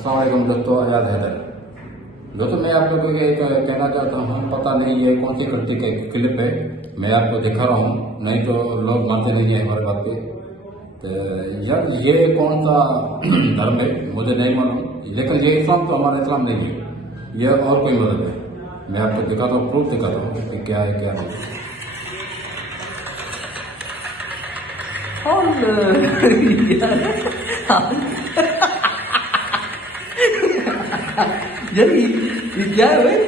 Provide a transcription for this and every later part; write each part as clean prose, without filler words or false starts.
अस्सलाम वालेकुम दोस्तों, आजाद हैदर। दोस्तों मैं आप लोगों को ये कहना चाहता हूँ, पता नहीं ये कौन सी कंट्री का क्लिप है, मैं आपको दिखा रहा हूँ, नहीं तो लोग मानते नहीं है हमारे बात पे। तो यार ये कौन सा धर्म है मुझे नहीं मालूम, लेकिन ये इस्लाम तो हमारा इस्लाम नहीं है, ये और कोई मदद है। मैं आपको दिखाता हूँ, प्रूफ दिखाता हूँ कि क्या है क्या नहीं। यार ये क्या है भाई?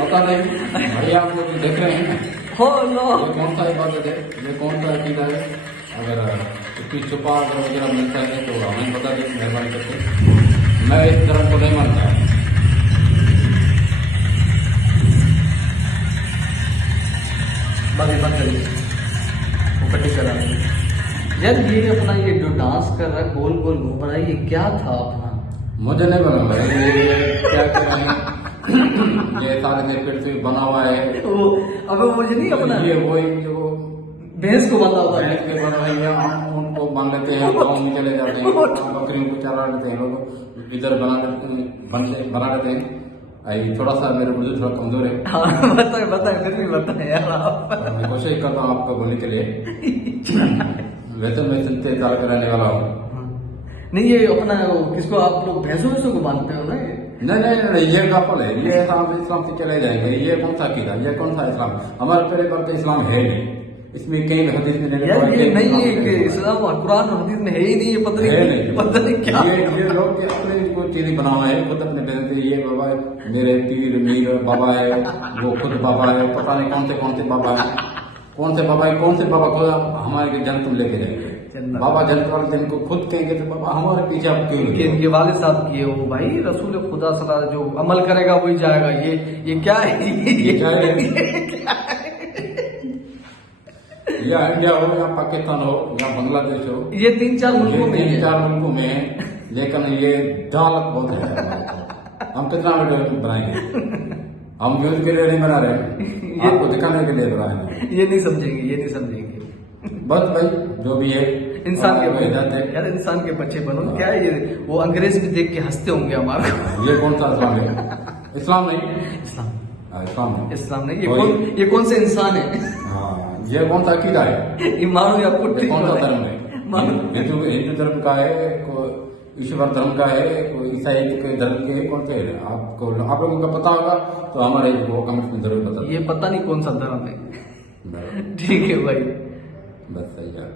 पता नहीं भाई, आप लोग देख रहे हैं हो नो ये कौन सा इबादत है, ये कौन सा अकीदा है। अगर इसकी छुपा अगर वगैरह मिलता है तो हमें बता दें, मेहरबानी करके। मैं इस धर्म को नहीं मानता। बाकी बंद करिए, वो कटिंग करा रहे हैं। यार ये अपना ये जो डांस कर रहा है, गोल गोल घूम रहा है, ये क्या था अपना? मुझे नहीं मालूम भाई, ये क्या कर रहे हैं। ये तारे ने पेड़ से बना हुआ है। वो अब मुझे नहीं अपना ये वही जो भैंस को बंधा होता है। भैंस के बना है, हम उनको बांध लेते हैं, गाँव में चले जाते हैं, बकरियों को चरा लेते हैं लोग, इधर बना लेते हैं। आई थोड़ा सा मेरे बुजुर्ग थोड़ा कमजोर है। हाँ बताए फिर भी बताए यार आप। मैं कोशिश करता हूँ आपको बोलने के लिए। वैसे मैं चिंते चाल कर रहने वाला हूँ। नहीं ये अपना किसको आप लोग भैंसों वैसों को बांधते हो ना? नहीं, ये गाफल है, ये इस्लाम से चले जाएंगे। ये कौन सा अकीदा, ये कौन सा इस्लाम? हमारे पेरे पर तो इस्लाम है नहीं, इसमें कई हदीस में नहीं यार ये नहीं है कि इस्लाम और कुरान और हदीस में है ही नहीं, ये पता नहीं क्या ये लोग के अपने कोई चीज बनाना है, खुद अपने बेचते। ये बाबा मेरे पीर मीर बाबा है, वो खुद बाबा है, पता नहीं कौन से बाबा है, कौन से बाबा खुद हमारे जन्म तुम लेके जाएंगे। बाबा जन्म वाले दिन को खुद कहेंगे तो बाबा हमारे पीछे आप क्यों? इनके वालिद साहब किए वो भाई, रसूल खुदा सल्लल्लाहु जो अमल करेगा वही जाएगा। ये क्या है? ये क्या है? या इंडिया हो या पाकिस्तान हो या बांग्लादेश हो, ये 3-4 मुल्कों में है। 3-4 मुल्कों में है, लेकिन ये जालत बहुत है। हम कितना वीडियो बनाएंगे? हम व्यूज के लिए नहीं बना रहे, आपको दिखाने के लिए बना रहे हैं। ये नहीं समझेंगे बस भाई जो भी है इंसान के हिदायत है। यार इंसान के बच्चे बनो। क्या है ये? वो अंग्रेज भी देख के हंसते होंगे हमारे। ये कौन सा इस्लाम है? इस्लाम नहीं, इस्लाम इस्लाम नहीं। ये कौन से इंसान है? हाँ, ये कौन सा अकीदा है? ये मानो या कौन सा धर्म है? हिंदू धर्म का है, ईश्वर धर्म का है, कोई ईसाई के धर्म के, कौन से है? आप लोगों का पता होगा तो हमारे वो कमेंट में जरूर बता। ये पता नहीं कौन सा धर्म है। ठीक है भाई, बस सही है।